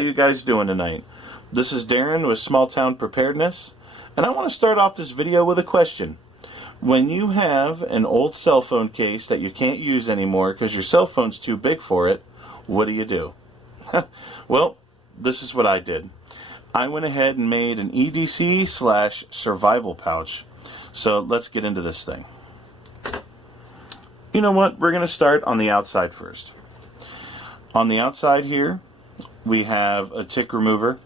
How you guys doing tonight? This is Darren with Small Town Preparedness, and I want to start off this video with a question. When you have an old cell phone case that you can't use anymore because your cell phone's too big for it, what do? Well, this is what I did. I went ahead and made an EDC / survival pouch. So let's get into this thing. You know what? We're going to start on the outside first. On the outside here, we have a tick remover.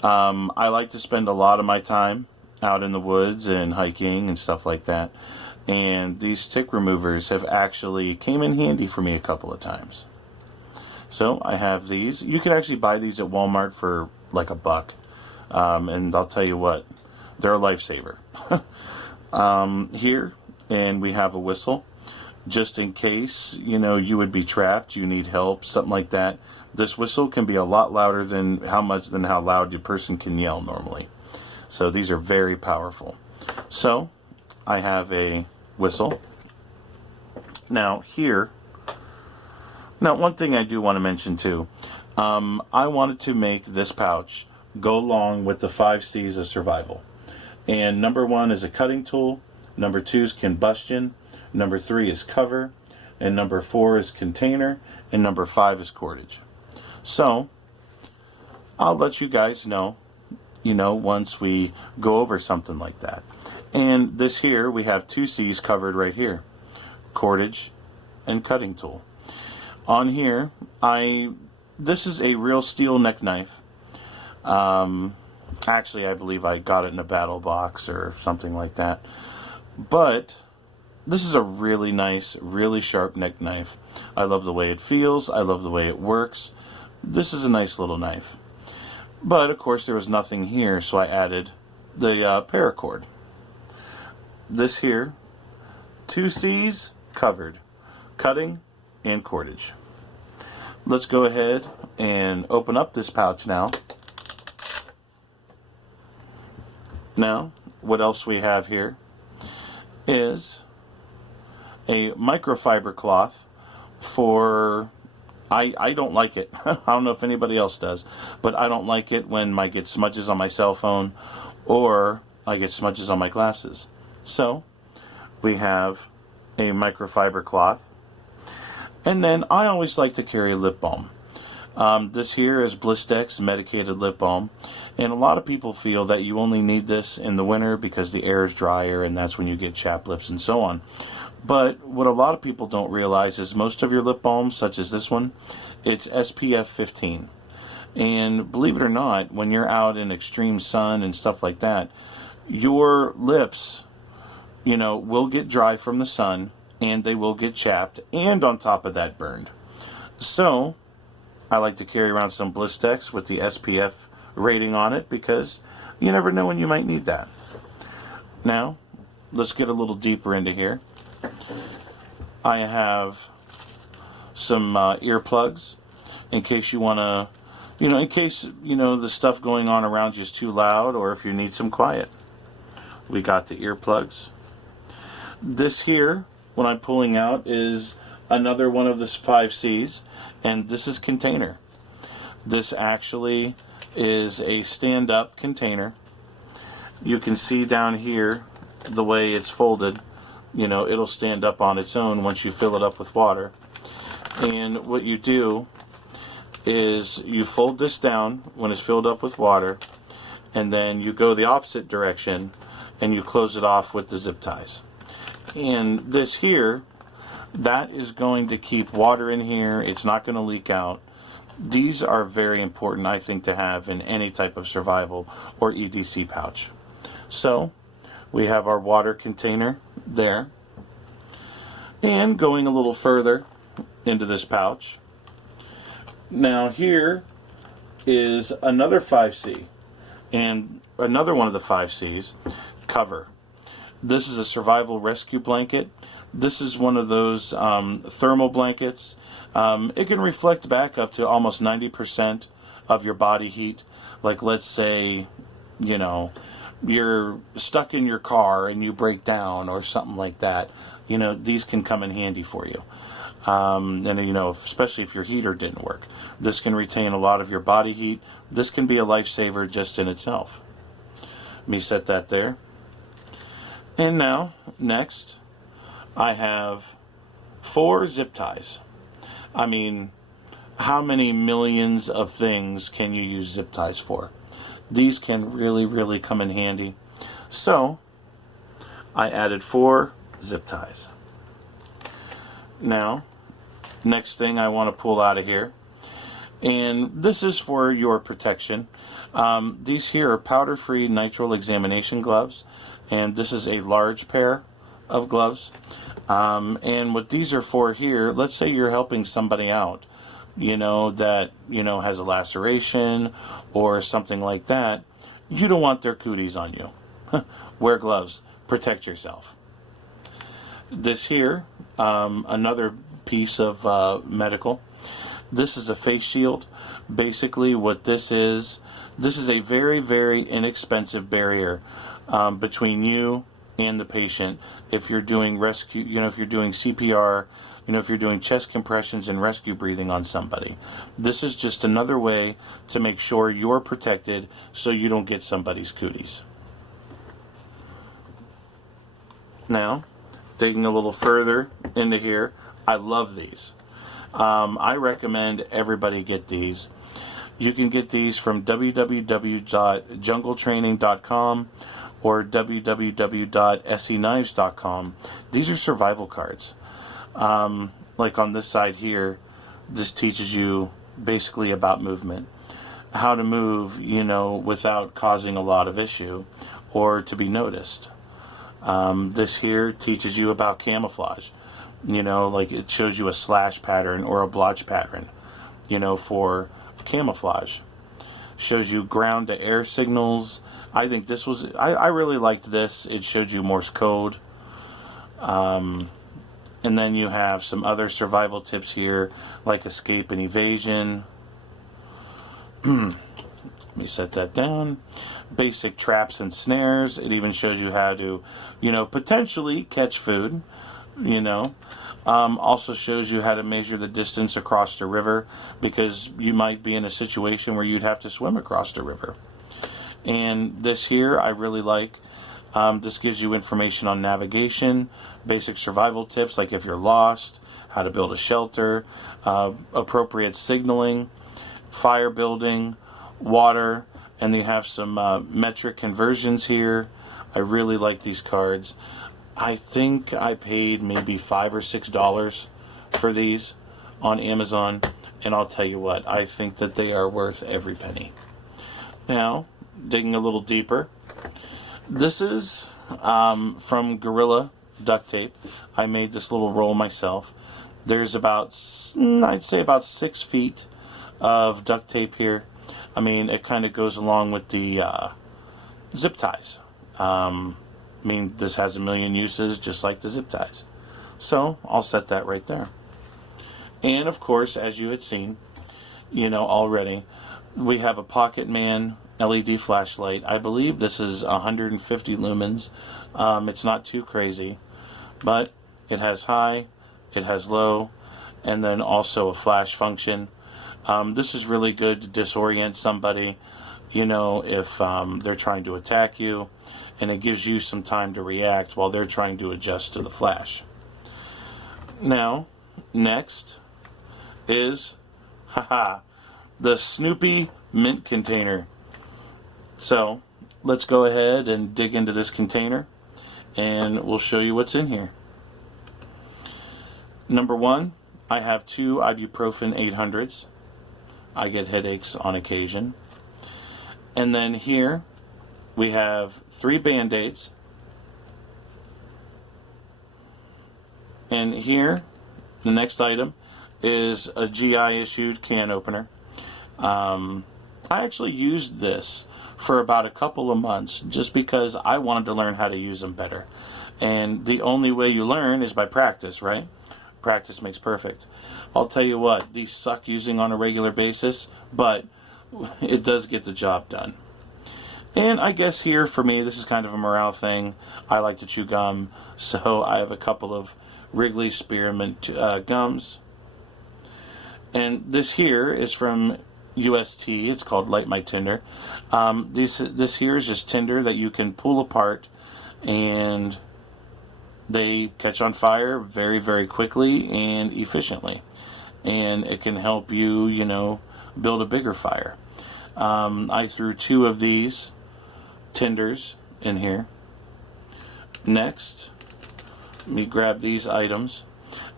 I like to spend a lot of my time out in the woods and hiking and stuff like that. And these tick removers have actually came in handy for me a couple of times. So I have these. You can actually buy these at Walmart for like $1. And I'll tell you what, they're a lifesaver. Here, and we have a whistle. Just in case, you would be trapped, you need help, something like that. This whistle can be a lot louder than how loud your person can yell normally. So these are very powerful. So I have a whistle. Now one thing I do want to mention too, I wanted to make this pouch go along with the 5 C's of survival. And number 1 is a cutting tool, number 2 is combustion, number 3 is cover, and number 4 is container, and number 5 is cordage. So I'll let you guys know, once we go over something like that. And this here, we have 2 C's covered right here, cordage and cutting tool. On here, this is a real steel neck knife. Actually, I believe I got it in a battle box or something like that. But this is a really nice, really sharp neck knife. I love the way it feels. I love the way it works. This is a nice little knife. But, of course, there was nothing here, so I added the paracord. This here, 2 C's covered, cutting and cordage. Let's go ahead and open up this pouch now. Now, what else we have here is a microfiber cloth for, I don't like it. I don't know if anybody else does, but I don't like it when I get smudges on my cell phone or I get smudges on my glasses. So we have a microfiber cloth. And then I always like to carry lip balm. This here is Blistex medicated lip balm. And a lot of people feel that you only need this in the winter because the air is drier and that's when you get chapped lips and so on. But what a lot of people don't realize is most of your lip balms, such as this one, it's SPF 15. And believe it or not, when you're out in extreme sun and stuff like that, your lips, will get dry from the sun and they will get chapped and on top of that burned. So I like to carry around some Blistex with the SPF rating on it because you never know when you might need that. Now, let's get a little deeper into here. I have some earplugs in case you want to, in case, the stuff going on around you is too loud or if you need some quiet. We got the earplugs. This here, what I'm pulling out, is another one of the 5 C's, and this is container. This actually is a stand-up container. You can see down here the way it's folded. It'll stand up on its own once you fill it up with water. And what you do is you fold this down when it's filled up with water, and then you go the opposite direction and you close it off with the zip ties. And this here, that is going to keep water in here. It's not going to leak out. These are very important, I think, to have in any type of survival or EDC pouch. So we have our water container there. And going a little further into this pouch. Now here is another 5 C. And another one of the 5 C's, cover. This is a survival rescue blanket. This is one of those thermal blankets. It can reflect back up to almost 90% of your body heat. Like, let's say, you're stuck in your car and you break down or something like that. These can come in handy for you. And you know, especially if your heater didn't work. This can retain a lot of your body heat. This can be a lifesaver just in itself. Let me set that there. And now, next, I have 4 zip ties. I mean, how many millions of things can you use zip ties for? These can really, really come in handy. So, I added 4 zip ties. Now, next thing I want to pull out of here, and this is for your protection. These here are powder-free nitrile examination gloves, and this is a large pair of gloves. And what these are for here, let's say you're helping somebody out, you know, that, you know, has a laceration or something like that. You don't want their cooties on you. Wear gloves. Protect yourself. This here, another piece of medical. This is a face shield. Basically what this is a very, very inexpensive barrier between you and the patient. If you're doing rescue, you know, if you're doing CPR, you know, if you're doing chest compressions and rescue breathing on somebody. This is just another way to make sure you're protected so you don't get somebody's cooties. Now, digging a little further into here, I love these. I recommend everybody get these. You can get these from www.jungletraining.com or www.seknives.com. These are survival cards. Like on this side here, this teaches you basically about movement. How to move, you know, without causing a lot of issue or to be noticed. This here teaches you about camouflage. You know, like it shows you a slash pattern or a blotch pattern, you know, for camouflage. Shows you ground to air signals. I think this was, I really liked this. It showed you Morse code. And then you have some other survival tips here, like escape and evasion. Let me set that down. Basic traps and snares. It even shows you how to, you know, potentially catch food, you know. Also shows you how to measure the distance across the river, because you might be in a situation where you'd have to swim across the river. And this here I really like. This gives you information on navigation, basic survival tips like if you're lost, how to build a shelter, appropriate signaling, fire building, water, and they have some metric conversions here. I really like these cards. I think I paid maybe $5 or $6 for these on Amazon, and I'll tell you what, I think that they are worth every penny. Now, digging a little deeper, this is from Gorilla Duct Tape. I made this little roll myself. There's about, I'd say about 6 feet of duct tape here. I mean, it kind of goes along with the zip ties. I mean, this has a million uses just like the zip ties. So, I'll set that right there. And, of course, as you had seen, you know, already, we have a Pocket Man LED flashlight. I believe this is 150 lumens. It's not too crazy, but it has high, it has low, and then also a flash function. This is really good to disorient somebody, you know, if they're trying to attack you, and it gives you some time to react while they're trying to adjust to the flash. Now, next is, the Snoopy mint container. So, let's go ahead and dig into this container, and we'll show you what's in here. Number one, I have 2 ibuprofen 800s. I get headaches on occasion. And then here we have 3 Band-Aids. And here, the next item is a GI issued can opener. I actually used this for about a couple of months just because I wanted to learn how to use them better. And the only way you learn is by practice, right? Practice makes perfect. I'll tell you what, these suck using on a regular basis, but it does get the job done. And I guess here for me, this is kind of a morale thing. I like to chew gum, so I have a couple of Wrigley spearmint gums. And this here is from UST. It's called Light My Tinder. This here is just tinder that you can pull apart, and they catch on fire very, very quickly and efficiently. And it can help you, you know, build a bigger fire. I threw 2 of these tinders in here. Next, let me grab these items.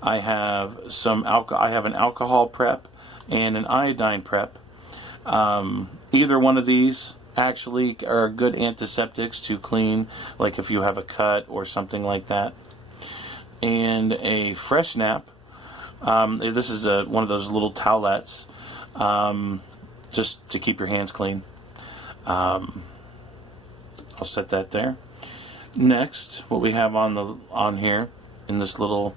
I have I have an alcohol prep and an iodine prep. Either one of these actually are good antiseptics to clean, like if you have a cut or something like that. And a fresh nap. This is one of those little towelettes, just to keep your hands clean. I'll set that there. Next, what we have on here in this little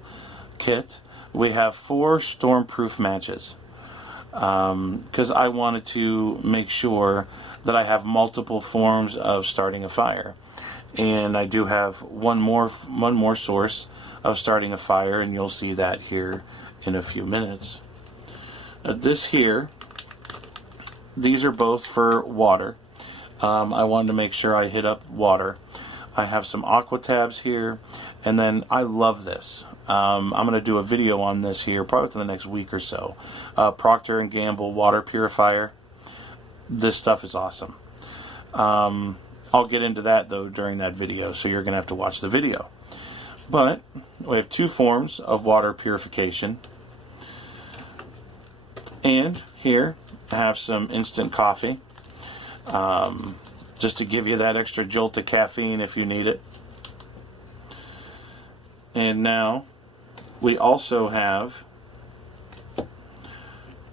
kit, we have 4 stormproof matches, because I wanted to make sure that I have multiple forms of starting a fire, and I do have one more source of starting a fire, and you'll see that here in a few minutes. This here, these are both for water. I wanted to make sure I hit up water. I have some aqua tabs here, and then I love this. I'm going to do a video on this here probably within the next week or so. Procter & Gamble water purifier. This stuff is awesome. I'll get into that though during that video, so you're going to have to watch the video. But we have 2 forms of water purification. And here I have some instant coffee. Just to give you that extra jolt of caffeine if you need it. And now we also have,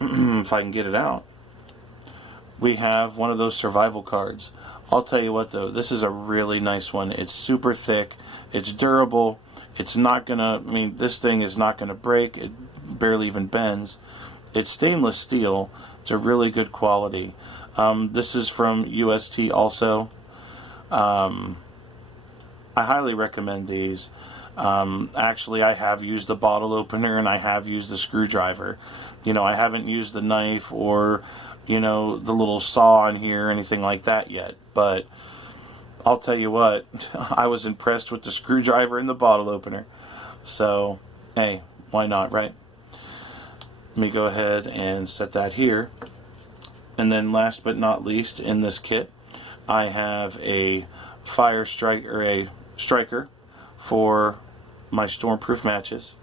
if I can get it out, we have one of those survival cards. I'll tell you what though, this is a really nice one. It's super thick, it's durable, it's not gonna, I mean, this thing is not gonna break, it barely even bends. It's stainless steel, it's a really good quality. This is from UST also. I highly recommend these. Actually, I have used the bottle opener and I have used the screwdriver. You know, I haven't used the knife or, you know, the little saw on here or anything like that yet. But I'll tell you what, I was impressed with the screwdriver and the bottle opener. So, hey, why not, right? Let me go ahead and set that here. And then last but not least in this kit, I have a fire striker for my stormproof matches.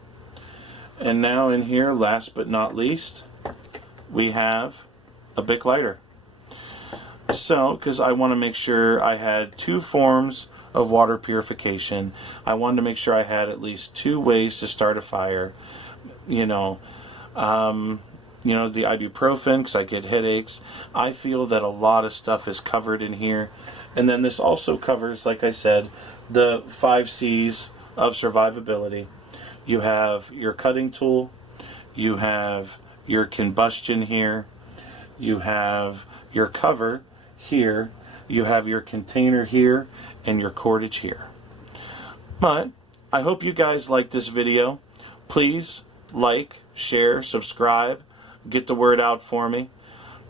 And now in here, last but not least, we have a Bic lighter. So, because I want to make sure I had 2 forms of water purification, I wanted to make sure I had at least 2 ways to start a fire. You know, the ibuprofen, because I get headaches. I feel that a lot of stuff is covered in here. And then this also covers, like I said, the 5 C's of survivability. You have your cutting tool, you have your combustion here, you have your cover here, you have your container here, and your cordage here. But I hope you guys liked this video. Please like, share, subscribe, get the word out for me.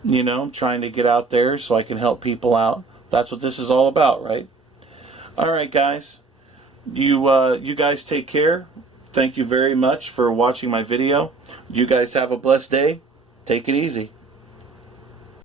You know, I'm trying to get out there so I can help people out. That's what this is all about, right? All right, guys. You guys take care. Thank you very much for watching my video. You guys have a blessed day. Take it easy.